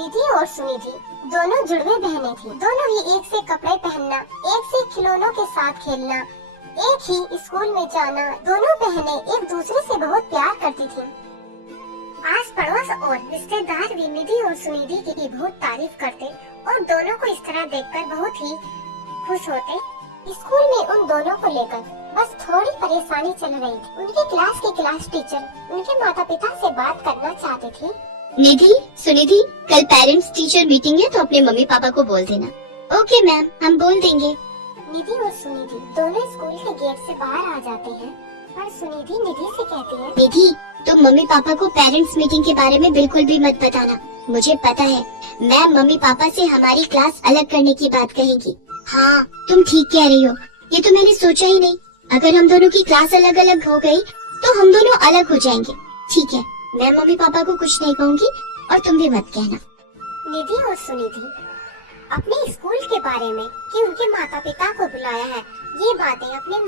निधि और सुनिधि दोनों जुड़वे बहनें थीं। दोनों ही एक से कपड़े पहनना, एक से खिलौनों के साथ खेलना, एक ही स्कूल में जाना। दोनों बहनें एक दूसरे से बहुत प्यार करती थीं। आस पड़ोस और रिश्तेदार भी निधि और सुनिधि की बहुत तारीफ करते और दोनों को इस तरह देखकर बहुत ही खुश होते। स्कूल में उन दोनों को लेकर बस थोड़ी परेशानी चल रही थी। उनकी क्लास के क्लास टीचर उनके माता पिता से बात करना चाहते थे। निधि, सुनिधि, कल पेरेंट्स टीचर मीटिंग है तो अपने मम्मी पापा को बोल देना। ओके मैम, हम बोल देंगे। निधि और सुनिधि दोनों स्कूल के गेट से बाहर आ जाते हैं, पर सुनिधि निधि से कहती है, निधि, तुम मम्मी पापा को पेरेंट्स मीटिंग के बारे में बिल्कुल भी मत बताना। मुझे पता है मैम मम्मी पापा से हमारी क्लास अलग करने की बात कहेंगी। हाँ, तुम ठीक कह रही हो, ये तो मैंने सोचा ही नहीं। अगर हम दोनों की क्लास अलग अलग हो गई तो हम दोनों अलग हो जाएंगे। ठीक है, मैं मम्मी पापा को कुछ नहीं कहूँगी और तुम भी मत कहना। निधि और सुनिधि अपने स्कूल के बारे में कि उनके माता पिता को बुलाया है, ये बातें अपने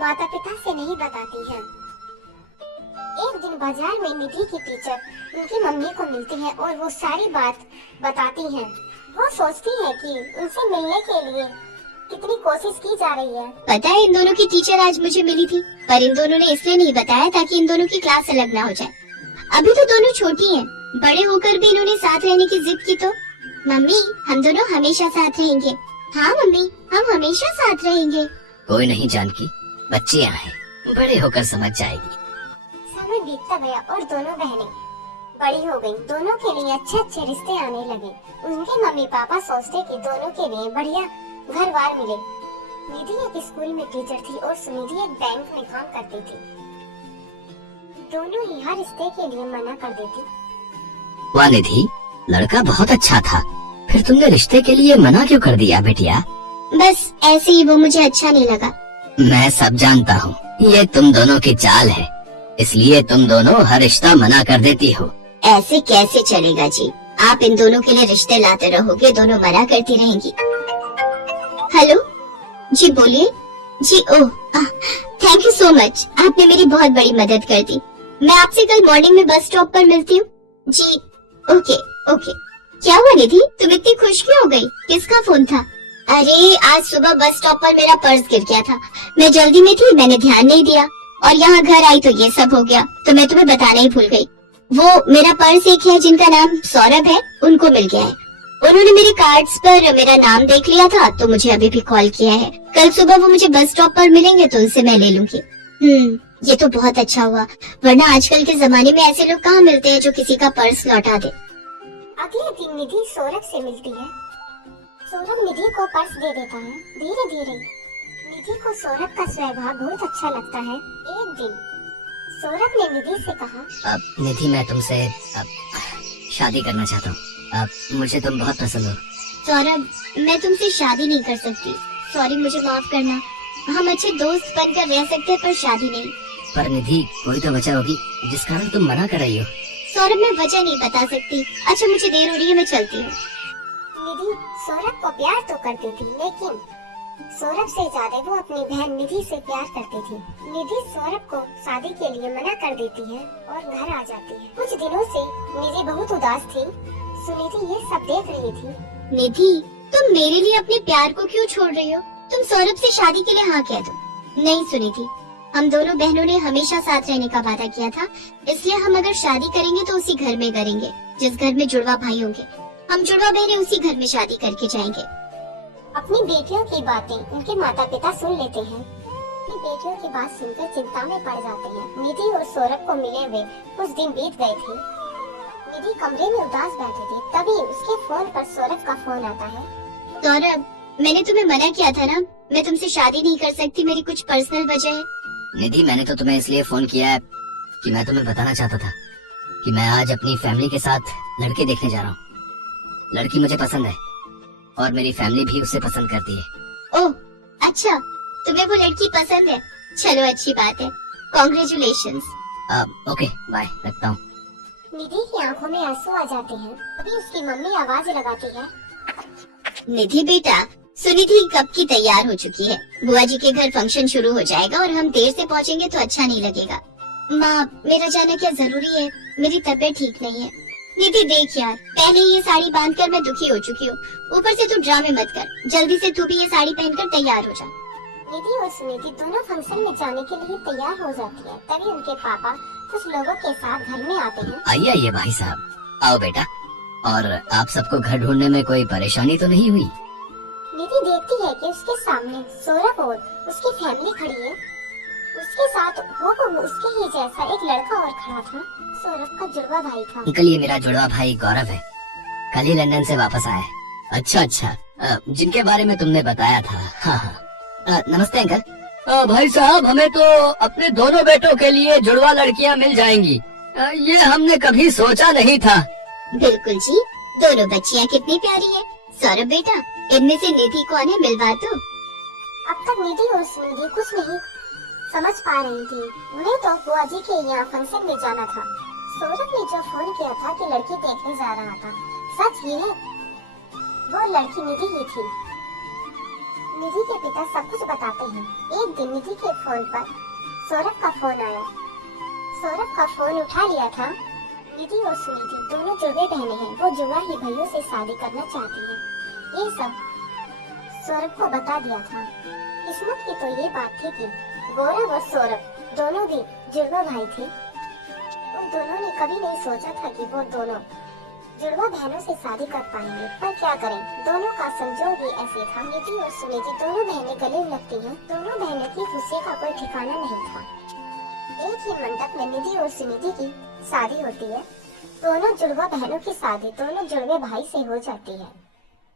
माता पिता से नहीं बताती हैं। एक दिन बाजार में निधि की टीचर उनकी मम्मी को मिलती है और वो सारी बात बताती हैं। वो सोचती है कि उनसे मिलने के लिए कितनी कोशिश की जा रही है। पता है इन दोनों की टीचर आज मुझे मिली थी, पर इन दोनों ने इसलिए नहीं बताया ताकि इन दोनों की क्लास अलग ना हो जाए। अभी तो दोनों छोटी हैं, बड़े होकर भी इन्होंने साथ रहने की जिद की तो मम्मी हम दोनों हमेशा साथ रहेंगे। हाँ मम्मी, हम हमेशा साथ रहेंगे। कोई नहीं जानकी, बच्चियां हैं, बड़े होकर समझ जाएगी। समय बीतता गया और दोनों बहनें बड़ी हो गईं। दोनों के लिए अच्छे अच्छे रिश्ते आने लगे। उनके मम्मी पापा सोचते कि दोनों के लिए बढ़िया घर बार मिले। निधि एक स्कूल में टीचर थी और सुनिधि एक बैंक में काम करती थी। दोनों ही हर रिश्ते के लिए मना कर देती। वाह निधि, लड़का बहुत अच्छा था, फिर तुमने रिश्ते के लिए मना क्यों कर दिया बेटिया? बस ऐसे ही, वो मुझे अच्छा नहीं लगा। मैं सब जानता हूँ, ये तुम दोनों की चाल है, इसलिए तुम दोनों हर रिश्ता मना कर देती हो। ऐसे कैसे चलेगा जी? आप इन दोनों के लिए रिश्ते लाते रहोगे, दोनों मना करती रहेंगी। हेलो जी, बोलिए। जी ओह, थैंक यू सो मच, आपने मेरी बहुत बड़ी मदद कर दी। मैं आपसे कल मॉर्निंग में बस स्टॉप पर मिलती हूँ। जी ओके ओके। क्या हुआ निधि, तुम इतनी खुश क्यों हो गई? किसका फोन था? अरे आज सुबह बस स्टॉप पर मेरा पर्स गिर गया था, मैं जल्दी में थी, मैंने ध्यान नहीं दिया और यहाँ घर आई तो ये सब हो गया, तो मैं तुम्हें बताना ही भूल गई। वो मेरा पर्स एक है जिनका नाम सौरभ है, उनको मिल गया है। उन्होंने मेरे कार्ड्स पर मेरा नाम देख लिया था तो मुझे अभी भी कॉल किया है। कल सुबह वो मुझे बस स्टॉप पर मिलेंगे तो उनसे मैं ले लूंगी। ये तो बहुत अच्छा हुआ, वरना आजकल के जमाने में ऐसे लोग कहाँ मिलते हैं जो किसी का पर्स लौटा दे। अगले दिन निधि सौरभ से मिलती है। सौरभ निधि को पर्स दे देता है। धीरे धीरे निधि को सौरभ का स्वभाव बहुत अच्छा लगता है। एक दिन सौरभ ने निधि से कहा, अब निधि मैं तुमसे शादी करना चाहता हूँ। मुझे तुम बहुत पसंद हो। सौरभ, मैं तुमसे शादी नहीं कर सकती, सॉरी, मुझे माफ करना। हम अच्छे दोस्त बनकर रह सकते हैं पर शादी नहीं। पर निधि कोई तो वजह होगी जिस कारण तुम मना कर रही हो। सौरभ, मैं वजह नहीं बता सकती। अच्छा मुझे देर हो रही है, मैं चलती हूँ। निधि सौरभ को प्यार तो करती थी, लेकिन सौरभ से ज्यादा वो अपनी बहन निधि से प्यार करती थी। निधि सौरभ को शादी के लिए मना कर देती है और घर आ जाती है। कुछ दिनों से निधि बहुत उदास थी। सुनिधि ये सब देख रही थी। निधि, तुम मेरे लिए अपने प्यार को क्यों छोड़ रही हो? तुम सौरभ से शादी के लिए हाँ कह दो। नहीं सुनिधि, हम दोनों बहनों ने हमेशा साथ रहने का वादा किया था, इसलिए हम अगर शादी करेंगे तो उसी घर में करेंगे जिस घर में जुड़वा भाई होंगे। हम जुड़वा बहनें उसी घर में शादी करके जाएंगे। अपनी बेटियों की बातें उनके माता पिता सुन लेते हैं। अपनी बेटियों की बात सुनकर चिंता में पड़ जाते हैं। निधि और सौरभ को मिले हुए कुछ दिन बीत गए थे। निधि कमरे में उदास बैठी थी, तभी उसके फोन पर सौरभ का फोन आता है। सौरभ, मैंने तुम्हें मना किया था ना, मैं तुमसे शादी नहीं कर सकती, मेरी कुछ पर्सनल वजह है। निधि मैंने तो तुम्हें इसलिए फोन किया है कि मैं तुम्हें बताना चाहता था कि मैं आज अपनी फैमिली के साथ लड़के देखने जा रहा हूँ। लड़की मुझे पसंद है और मेरी फैमिली भी उसे पसंद करती है। ओह अच्छा, तुम्हें वो लड़की पसंद है? चलो अच्छी बात है, कॉन्ग्रेचुलेशंस। ओके बाय, रखता हूँ। निधि की आंखों में आंसू आ जाते हैं। तभी उसकी मम्मी आवाज लगाती है, निधि बेटा, सुनिधि कब की तैयार हो चुकी है। बुआ जी के घर फंक्शन शुरू हो जाएगा और हम देर से पहुंचेंगे तो अच्छा नहीं लगेगा। माँ, मेरा जाना क्या जरूरी है? मेरी तबीयत ठीक नहीं है, निधि देख यार, पहले ये साड़ी बांधकर मैं दुखी हो चुकी हूँ, ऊपर से तू ड्रामे मत कर। जल्दी से तू भी ये साड़ी पहनकर तैयार हो जा। निधि और सुनिधि दोनों फंक्शन में जाने के लिए तैयार हो जाती है। तभी उनके पापा कुछ लोगों के साथ घर में आते हैं। आइए आइए भाई साहब, आओ बेटा। और आप सबको घर ढूंढने में कोई परेशानी तो नहीं हुई? निधि देखती है कि उसके सामने सौरभ और उसकी फैमिली खड़ी है। उसके साथ वो उसके ही जैसा एक लड़का और खड़ा था। सौरभ का जुड़वा भाई था। अंकल, ये मेरा जुड़वा भाई गौरव है, कल ही लंदन से वापस आया है। अच्छा अच्छा, जिनके बारे में तुमने बताया था। हाँ हाँ, नमस्ते अंकल। भाई साहब, हमें तो अपने दोनों बेटों के लिए जुड़वा लड़कियां मिल जाएंगी। ये हमने कभी सोचा नहीं था। बिल्कुल जी, दोनों बच्चियाँ कितनी प्यारी है। सौरभ बेटा, इनमें से निधि कौन है, मिलवा दो। अब तक निधि और सुनिधि कुछ नहीं समझ पा रही थी। उन्हें तो बुआ जी के यहाँ फंक्शन में जाना था। सौरभ ने जो फोन किया था कि लड़की देखने जा रहा था, सच ये है, वो लड़की निधि ही थी। निधि के पिता सब कुछ बताते हैं। एक दिन निधि के फोन पर सौरभ का फोन आया। सौरभ का फोन उठा लिया था। निधि और सुनिधि दोनों जुड़वे बहने हैं। वो जुड़वा ही भाइयों से शादी करना चाहती है। ये सब सौरभ को बता दिया था। किस्मत की तो ये बात थी कि गौरव और सौरभ दोनों भी जुड़वा भाई थे। उन दोनों ने कभी नहीं सोचा था कि वो दोनों जुड़वा बहनों से शादी कर पाएंगे। पर क्या करें, दोनों का संजोग ही ऐसे था। निधि और सुनिधि दोनों बहनें गले लगती हैं। दोनों बहनों की खुशी का कोई ठिकाना नहीं था। एक ही मंडप में निधि और सुनिधि की शादी होती है। दोनों जुड़वा बहनों की शादी दोनों जुड़वे भाई से हो जाती है।